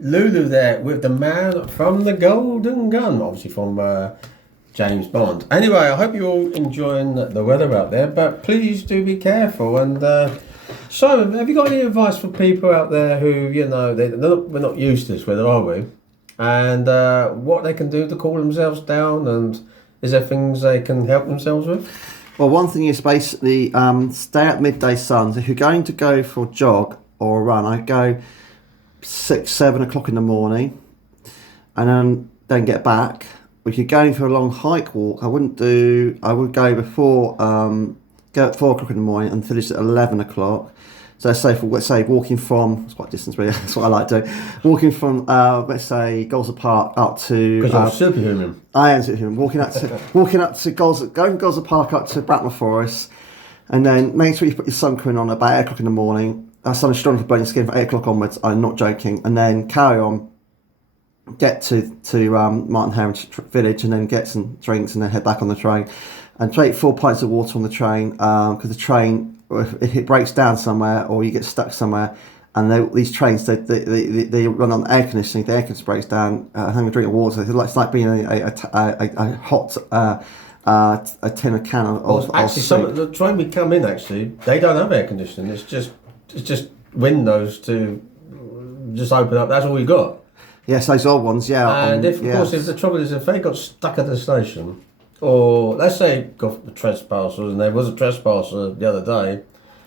Lulu there with the man from the Golden Gun, obviously from James Bond. Anyway, I hope you're all enjoying the weather out there, but please do be careful. And Simon, have you got any advice for people out there who, we're not used to this weather, are we? And what they can do to cool themselves down, and is there things they can help themselves with? Well, one thing is basically stay at midday sun. So if you're going to go for a jog or a run, I go 6, 7 o'clock in the morning and then get back. If you're going for a long hike walk, I would go before go at 4 o'clock in the morning and finish at 11 o'clock. So let's say walking from, it's quite a distance really, that's what I like to do, walking from, let's say, Goldsworth Park up to... Because you're superhuman. I am superhuman. Going from Goldsworth Park up to Bracknell Forest, and then make sure you put your sun cream on about 8 o'clock in the morning. Sun is strong for burning skin from 8 o'clock onwards, I'm not joking, and then carry on, get to Martin Heron Village, and then get some drinks, and then head back on the train. And take 4 pints of water on the train, because the train... if it breaks down somewhere or you get stuck somewhere, and these trains they run on air conditioning, the air conditioner breaks down, having a drink of water, it's like being a hot a tin of can of actually soup. the train we come in, actually they don't have air conditioning, it's just windows to just open up, that's all we got. Yes, those old ones, yeah. And if the trouble is, if they got stuck at the station, or let's say got the trespassers, and there was a trespasser the other day.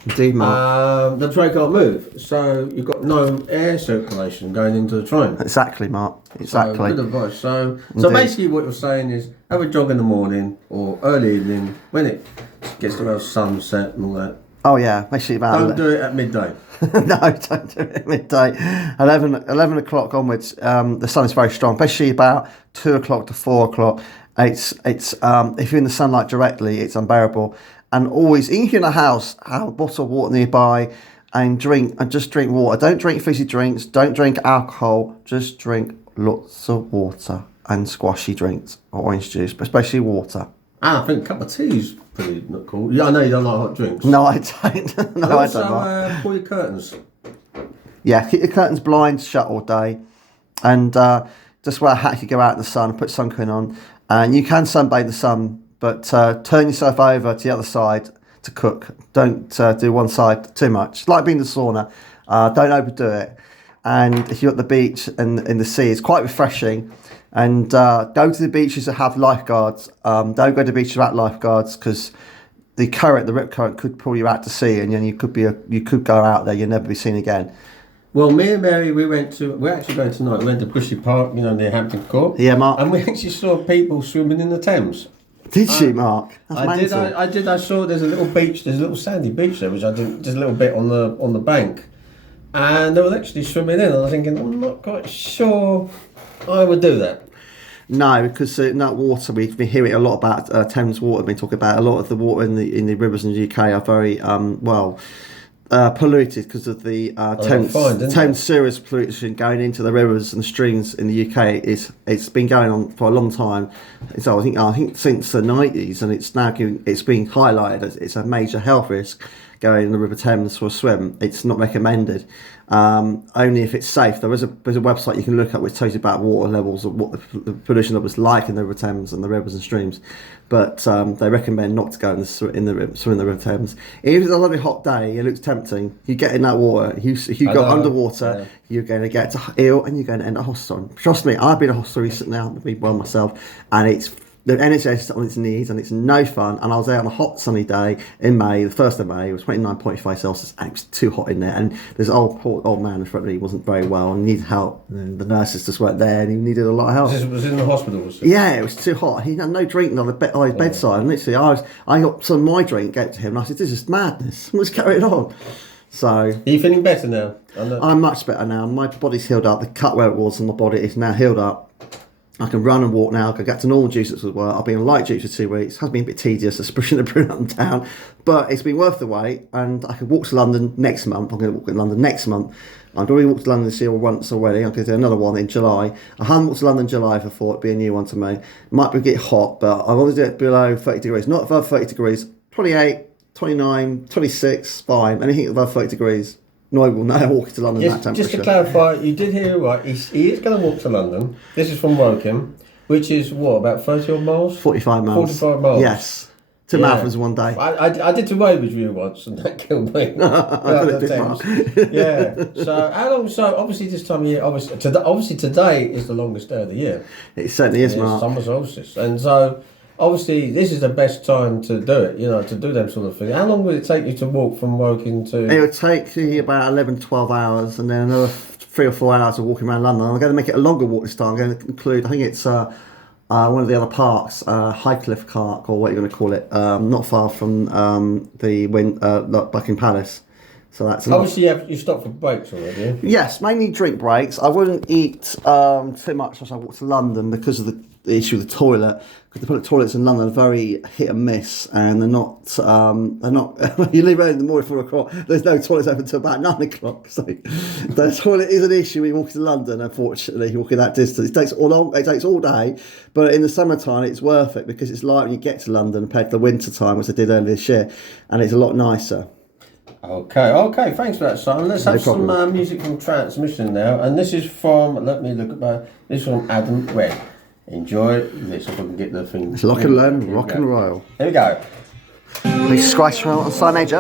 Indeed, Mark. The train can't move, so you've got no air circulation going into the train. Exactly, Mark. Exactly. So, good advice. So basically, what you're saying is have a jog in the morning or early evening when it gets to about sunset and all that. Oh yeah, basically about. Don't do it at midday. No, don't do it at midday. 11 o'clock onwards, the sun is very strong, especially about 2 o'clock to 4 o'clock. It's if you're in the sunlight directly, it's unbearable. And always, even if you're in a house, have a bottle of water nearby and just drink water. Don't drink fizzy drinks. Don't drink alcohol. Just drink lots of water and squashy drinks or orange juice, but especially water. I think a cup of tea is pretty not cool. Yeah, I know you don't like hot drinks. No, I don't. No, I don't. Also, pull your curtains. Yeah, keep your curtains blind shut all day, and just wear a hat if you go out in the sun. Put sun cream on, and you can sunbathe the sun, but turn yourself over to the other side to cook. Don't do one side too much. It's like being in the sauna. Don't overdo it. And if you're at the beach and in the sea, it's quite refreshing. And go to the beaches that have lifeguards. Don't go to the beaches without lifeguards, because the rip current could pull you out to sea, and then you could go out there, you'll never be seen again. Well, me and Mary, we're actually going tonight. We went to Bushy Park, near Hampton Court. Yeah, Mark. And we actually saw people swimming in the Thames. Did you, Mark? That's I mental. did. I did. I saw there's a little sandy beach there, which I did just a little bit on the bank, and they were actually swimming in. And I was thinking, I'm not quite sure I would do that. No, because in that water, we've been hearing a lot about Thames water. We've been talking about a lot of the water in the rivers in the UK are very polluted because of the Thames sewage pollution going into the rivers and the streams in the UK. It's been going on for a long time. So I think since the 90s, and it's being highlighted as it's a major health risk going in the River Thames for a swim. It's not recommended. Only if it's safe. There's a website you can look at which tells you about water levels of what the pollution levels like in the River Thames and the rivers and streams. But they recommend not to go swim in the River Thames. If it's a lovely hot day, it looks tempting. You get in that water. If you go underwater, you're going to get ill and you're going to end up hospital. Trust me, I've been in a hospital recently. I've been well myself, and it's. The NHS is on its knees and it's no fun. And I was there on a hot sunny day in May, the 1st of May. It was 29.5 Celsius and it was too hot in there. And this poor old man in front of me wasn't very well and needed help. And the nurses just weren't there and he needed a lot of help. Was in the hospital? Yeah, it was too hot. He had no drink on his bedside. And literally, I got some of my drink, gave it to him, and I said, "This is madness. Let's carry it on." So, are you feeling better now? I'm much better now. My body's healed up. The cut where it was on my body is now healed up. I can run and walk now. I can get to normal juice as well. I've been on light juice for 2 weeks. It has been a bit tedious, just pushing the broom up and down, but it's been worth the wait. And I can walk to London next month. I'm going to walk in London next month. I've already walked to London this year once already. I'm going to do another one in July. I haven't walked to London in July if I thought it'd be a new one to me. Might be get hot, but I want to do it below 30 degrees, not above 30 degrees. 28, 29, 26, fine. Anything above 30 degrees. Nigel will know walking to London that temperature. Just to clarify, you did hear it right. He is going to walk to London. This is from Woking, which is what, about 30 odd miles? 45 miles. 45 miles. Yes. Two marathons one day. I did to Weybridge once, and that killed me. Yeah. So how long? So obviously this time of year, obviously today is the longest day of the year. It certainly is, Mark. Summer solstice, and so obviously this is the best time to do it. To do them sort of things. How long would it take you to walk from Woking to? It would take you about 11, 12 hours, and then another 3 or 4 hours of walking around London. I'm going to make it a longer walk this time. I'm going to include, I think it's one of the other parks, Highcliffe Park, or what you're going to call it, not far from Buckingham Palace. So that's obviously you stop for breaks already. Yes, mainly drink breaks. I wouldn't eat too much as I walk to London because of the issue with the toilet. Because the public toilets in London are very hit and miss, and they're not. You leave early in the morning 4 o'clock. There's no toilets open until about 9 o'clock. So the toilet is an issue when you walk to London. Unfortunately, walking that distance, it takes all day. But in the summertime, it's worth it because it's light when you get to London compared to the winter time, which I did earlier this year, and it's a lot nicer. Okay, thanks for that, Simon. Let's have some music from Transmission now, and this is from. Let me look at this is from Adam Red. Enjoy this if I can get the thing. It's lock and learn, rock and roll. Here we go. Please subscribe on Sign Age Up.